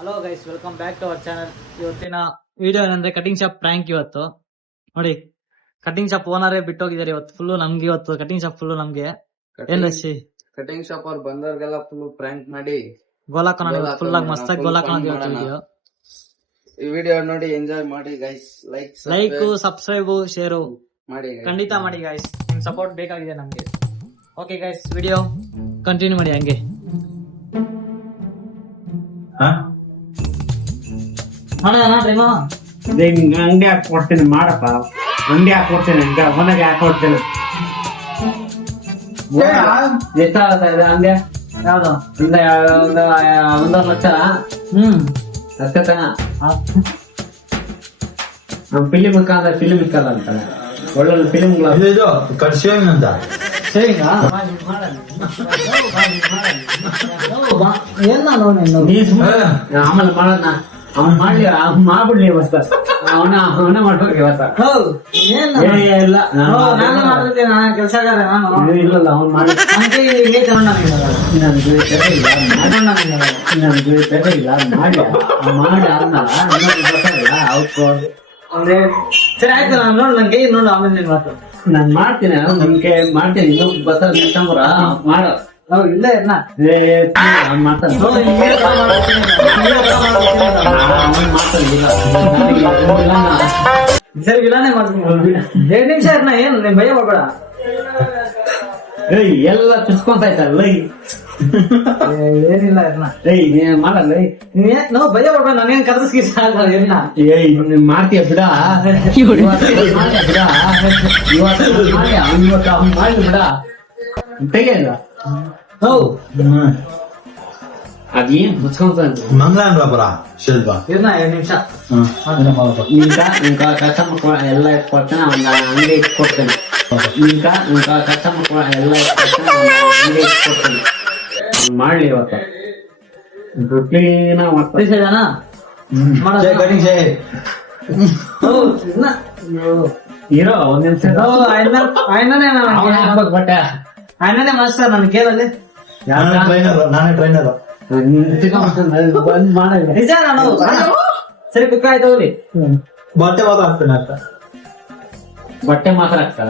Hello guys, welcome back to our channel. ಇವತ್ತಿನ video ಏನಂದ್ರೆ cutting shop prank. ಇವತ್ತು ನೋಡಿ, ಕಟಿಂಗ್ ಶಾಪ್ ಓನರೇ ಬಿಟ್ಟೋಗಿದ್ದಾರೆ. ಇವತ್ತು ಫುಲ್ ನಮ್ಗೆ, ಇವತ್ತು ಕಟಿಂಗ್ ಶಾಪ್ ಫುಲ್ ನಮ್ಗೆ. ಏನ್ ರಶಿ ಕಟಿಂಗ್ ಶಾಪ್ ಅವ್ರು ಬಂದವ್ರಿಗೆಲ್ಲ ಫುಲ್ ಪ್ರ್ಯಾಂಕ್ ಮಾಡಿ ಗೋಲಾಕೋಣ ಫುಲ್ ಆಗಿ ಮಸ್ತಾಗಿ ಗೋಲಾಕೋಣ ವಿಡಿಯೋ. ಈ ವಿಡಿಯೋ ನೋಡಿ ಎಂಜಾಯ್ ಮಾಡಿ ಗೈಸ್. ಲೈಕ್, ಸಬ್ಸ್ಕ್ರೈಬ್, ಶೇರು ಮಾಡಿ ಖಂಡಿತ ಮಾಡಿ ಗೈಸ್. ನಿಮ್ ಸಪೋರ್ಟ್ ಬೇಕಾಗಿದೆ ನಮ್ಗೆ. ಓಕೆ ಗೈಸ್, ವಿಡಿಯೋ ಕಂಟಿನ್ಯೂ ಮಾಡಿ ಹಂಗೆ. ಅಂಗಡಿ ಹಾಕೊಡ್ತೇನೆ ಮಾಡಪ್ಪ, ಅಂಗಡಿ ಹಾಕೊಡ್ತೇನೆ, ಮನೆಗೆ ಹಾಕೊಡ್ತೇನೆ. ಎಷ್ಟಾಗತ್ತ ಇದೆ ಅಂಗಡಿ? ಯಾವ್ದು? ಒಂದೂವರೆ ಲಕ್ಷ. ಅಷ್ಟೇ ತನ. ನಮ್ ಫಿಲಿಮ್ ಅಂದ್ರೆ ಫಿಲಿಮ್ ಇಕ್ಕಲ್ಲ ಅಂತಾನೆ, ಒಳ್ಳೊಳ್ಳೆ ಫಿಲಿಮ್ಗಳು ಕಟ್ಸೇವಿಂಗ್ ಅಂತ ಆಮೇಲೆ ಮಾಡೋಣ. ಅವ್ನ್ ಮಾಡ್ಲಿ, ಮಾಡ್ಬಿಡ್ಲಿ ಇವತ್ತ. ಅವನ ಮಾಡ್ಬೇಕು ಇವತ್ತ. ಇಲ್ಲ ಕೆಲಸಗಾರ ಇಲ್ಲಲ್ಲ, ಅವ್ನ್ ಮಾಡಿ ಮಾಡಿ ಅಂದ್ರೆ ಸರಿ ಆಯ್ತು. ನಾನು ನೋಡು, ನನ್ ಕೈ ನೋಡು, ಆಮೇಲೆ ನೀನ್ ಮಾತು. ನಾನ್ ಮಾಡ್ತೀನಿ, ನಿಮ್ಗೆ ಮಾಡ್ತೀನಿ. ಇನ್ನೂ ಬಸ್ ನೆಟ್ಟಂಬ್ರ ಮಾಡೋ ಇಲ್ಲೇ ಇರ್ನ ಮಾತಾಡ ಸರಿ, ವಿಲಾನೇ ಮಾಡ್ತೀನಿ. 2 ನಿಮಿಷ ಇರ್ನ, ಏನು ನೀನ್ ಭಯ ಮಾಡ್ಬೇಡ. ಎಲ್ಲ ಚುಸ್ಕೊಂತಾಯ್ತಲ್ಲ. ಏನಿಲ್ಲ ಇರ್ನ, ನೀನ್ ಮಾಡಲ್ಲ. ನಾವು ಭಯ ಮಾಡ್ಬೇಡ. ನಾನೇನ್ ಕರ್ದಿಸ್ ಆಗಲ್ಲ ಇರ್ನ. ಮಾಡ್ತೀಯ ಬಿಡ, ಇವತ್ತು ಅವ್ನು ಮಾಡಿ ಬಿಡ, ತೆಗೆಯಲ್ಲ. ಅದೇನ್ ಮುಚ್ಕೊಂತ ಮಂಗಳಾರ ಶಿಲ್ಪ ಇರ್ನ 2 ನಿಮಿಷ. ಈಗ ಕಸ್ಟಮರ್ ಎಲ್ಲ ಇಟ್ಕೊಡ್ತೇನೆ, ಅವ್ನ ಅಂಗಡಿ ಇಟ್ಕೊಡ್ತೇನೆ. ಈಗ ಕಸ್ಟಮರ್ ಎಲ್ಲ ಇಟ್ಕೊಡ್ತೇನೆ, ಅವ್ನ ಅಂಗಡಿ ಇಟ್ಕೊಡ್ತೇನೆ. ಮಾಡ್ಲಿ ಇವತ್ತು ಕ್ಲೀನ್ ಇರೋ ಒಂದ್ ನಿಮಿಷ. ಬಟ್ಟೆ ಅಣ್ಣನೇ ಮಾಸ್ಟರ್ ನನ್ನ ಕೇಳಲ್ಲಿ. ನಾನೇ ಟ್ರೈನರ್. ಬಂದ್ ಮಾಡಿಲ್ಲ ನಿಜ. ನಾನು ಸರಿ ಬುಕ್ ಆಯ್ತು ಹೋಗ್ಲಿ. ಬಟ್ಟೆ ಮಾತಾಡ್ತೇನೆ ಅಂತ. ಬಟ್ಟೆ ಮಾತ್ರ ಹಾಕ್ತಾರ.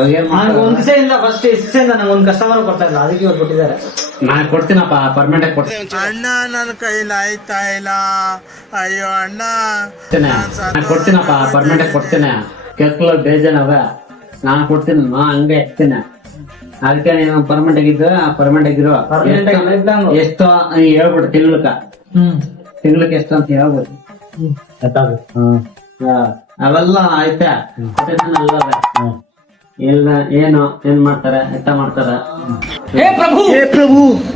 ಒಂದ್ ದಿವಸದಿಂದ ಫಸ್ಟ್ ದಿವಸದಿಂದ ನಂಗೆ ಒಂದ್ ಕಸ್ಟಮರ್ ಕೊಡ್ತಾ ಇಲ್ಲ, ಅದಕ್ಕೆ ಇವ್ರು ಕೊಟ್ಟಿದ್ದಾರೆ. ನಾನ್ ಕೊಡ್ತೀನಪ್ಪ, ಪರ್ಮನೆಂಟ್ ಆಗಿ ಕೊಡ್ತೀನಿ. ಅಣ್ಣ ನನ್ನ ಕೈಲಿ ಆಯ್ತಾ ಇಲ್ಲ, ಅಯ್ಯೋ ಅಣ್ಣ. ನಾನ್ ಕೊಡ್ತೀನಪ್ಪ, ಪರ್ಮನೆಂಟ್ ಆಗಿ ಕೊಡ್ತೇನೆ. ಕೆಲ್ಸ ಬೇಜಾನ್ ಅವ, ನಾನ್ ಕೊಡ್ತೀನಿ. ಹಂಗೆ ಇರ್ತೀನಿ. ಅದಕ್ಕೆ ನೀನು ಪರ್ಮನೆಂಟ್ ಆಗಿದ್ದು, ಪರ್ಮನೆಂಟ್ ಆಗಿರೋ ಎಷ್ಟೋ ಹೇಳ್ಬಿಟ್ಟು ತಿಂಗ್ಳಕ್ಕೆ ಎಷ್ಟು ಅಂತ ಹೇಳ್ಬೋದು. ಅವೆಲ್ಲ ಆಯ್ತಾ ಇಲ್ಲ ಏನು ಏನ್ ಮಾಡ್ತಾರೆ, ಎತ್ತ ಮಾಡ್ತಾರೆ. हे प्रभु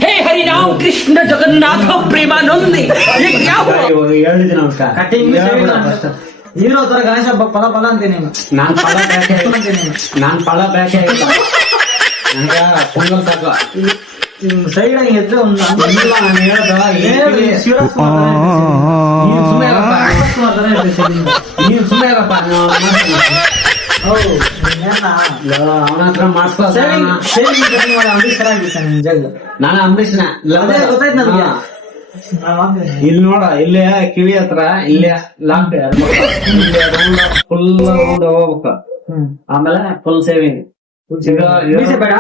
हे हरि राम कृष्ण जगन्नाथ प्रेमानंदी, ये क्या हुआ? ಹೇಳಿದ್ದೀನಿ ಅವ್ಕ ಕಟಿಂಗ್ ಹೀರೋ ತರ ಗಣೇಶ ಫಲ ಫಲ ಅಂತೀನಿ. ನಾನ್ ಫಲ ಬೇಕೆ ನಂಗ ಪೊಂಗಲ್ ಸಾಕು. ಸೈಡ್ ಆಗಿ ಎದ್ರೆ ಒಂದು ನಾನು ಹೇಳ್ದ ನೀನ್ ಸುಮ್ಮನೆ ಅವನ ಹತ್ರ ಮಾಡ್ಕೋ. ನಾನು ಅಂಬರೀಷ್ನ ಗೊತ್ತಾಯ್ತು ನನಗೆ. ಇಲ್ಲಿ ನೋಡ, ಇಲ್ಲಿ ಕಿವಿ ಹತ್ರ ಇಲ್ಲಿ ಲಾಕ್ ಫುಲ್ ಹೋಗ್ಬೇಕು. ಆಮೇಲೆ ಫುಲ್ ಸೇವಿಂಗ್ ಬೇಡ.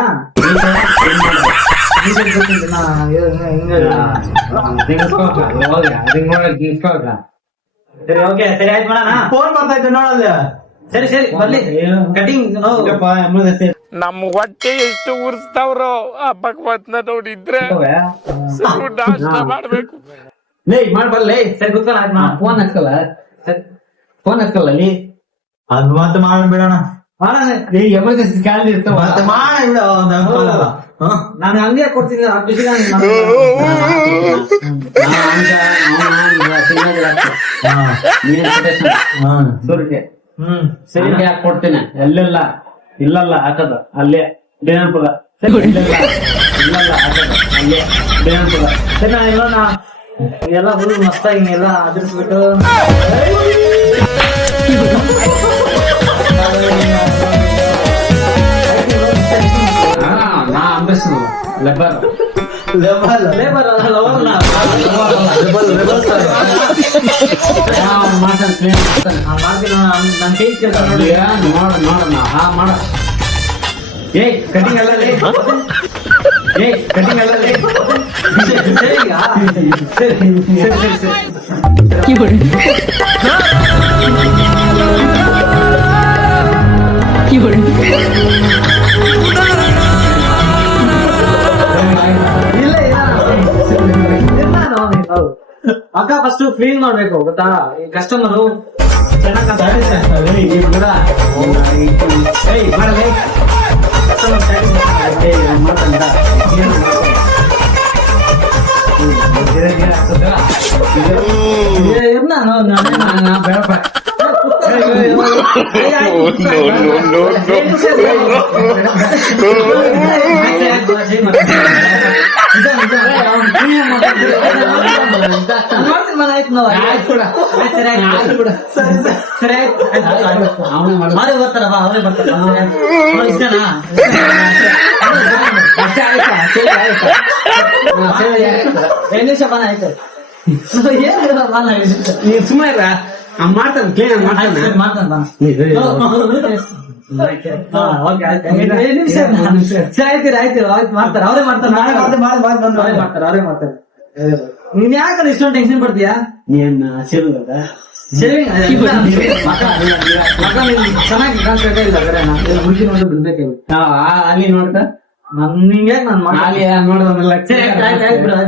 ಸರಿ ಓಕೆ, ಸರಿ ಆಯ್ತು ಮಾಡೋಣ. ಫೋನ್ ಬರ್ತಾಯ್ತು ನೋಡಲ್ಲ. ಸರಿ ಸರಿ ಬರ್ಲಿ ಕಟಿಂಗ್. ನಮ್ಮ ಹೊಟ್ಟೆ ಎಷ್ಟು ಉರ್ಸ್ತಾವ್ರೋ ಆ ಭಗವತ್ನ ನೋಡಿದ್ರೆ ನಾಷ್ಟ ಮಾಡ್ಬೇಕು. ಮಾಡ್ಬರ್ಲಿ. ಸರಿ ಕುತ್ಕೊಳ್ಳ. ಫೋನ್ ಹಚ್ಚಲ್ಲ, ಫೋನ್ ಹಚ್ಚಲ್ಲ ಅಲ್ಲಿ. ಅದ್ ಮತ್ತೆ ಮಾಡೋಣ ಎಮರ್ಜೆನ್ಸಿ ಕಾಲ್ ಇರ್ತಾವ, ಮತ್ತೆ ಮಾಡ. ನಾನು ಹಂಗೆ ಕೊಡ್ತೀನಿ. ಸರಿ ಹಾಕಿ ಕೊಡ್ತೇನೆ. ಎಲ್ಲೆಲ್ಲ ಇಲ್ಲಲ್ಲ ಹಾಕದ ಅಲ್ಲೇ ಬೇನಪುರ. ಇಲ್ಲಲ್ಲ ಹಾಕದ ಅಲ್ಲೇ ಬೇನಪುರ. ಸರಿ ನಾ ಎಲ್ಲ ಫುಲ್ ಮಸ್ತಾಗಿ ಎಲ್ಲ ಅದಿರ್ಸ್ಬಿಟ್ಟು ನಾ ಅಂಬರೀಷ್ ಲೆಬ್ಬರ್ ಲೇಬರ್ ಮಾಡ್ತಾನೆ clean ಮಾಡ್ತಾನೆ. ಮಾಡ್ತೀನಿ ನನ್ ಕೈ ಕೆಲಸ ನೋಡಿ ನೋಡಿಯಾ? ನೋಡೋಣ ಹಾ ಮಾಡ ಏಯ್ ಕಟಿಂಗ್ ಅಲ್ಲ ಲೇ. ಏಯ್ ಕಟಿಂಗ್ ಅಲ್ಲ ಲೇ. ಅಕ್ಕ ಫಸ್ಟ್ ಕ್ಲೀನ್ ಮಾಡ್ಬೇಕು ಗೊತ್ತಾ ಈ ಕಸ್ಟಮರು ಅವರೇ ಬರ್ತಾರಪ್ಪ ಅವರೇ ಬರ್ತಾರ ಇಷ್ಟನಾ ನಿಮಿಷ ಬಾನ ಆಯ್ತು ನೀನ್ ಸುಮ್ಮನೆ ಮಾಡ್ತಾನೆ ಕ್ಲೀನ್ ಮಾಡ್ತಾನೆ ಮಾಡ್ತಾನೆ ಮಾಡ್ತಾರೆ ಅವರೇ ಮಾಡ್ತಾರೆ ಅವರೇ ಮಾಡ್ತಾರೆ ನೀನ್ ಯಾಕಂದ್ರೆ ಇಷ್ಟೊಂದು ಟೆನ್ಷನ್ ಪಡ್ತೀಯಾ ನೀನ್ ಸೇರುದ ಚೆನ್ನಾಗಿ ಕಾಣಿಸ್ತಾ ಇಲ್ಲ ಬೇರೆ ಮುಂಚೆ ನೋಡಿ ಬಿಡ್ಬೇಕು ಅಲ್ಲಿ ನೋಡ್ತಾ ನಿಂಗೆ ನಾನು ಅಲ್ಲಿ ನೋಡೋದಿಲ್ಲ ಸರಿ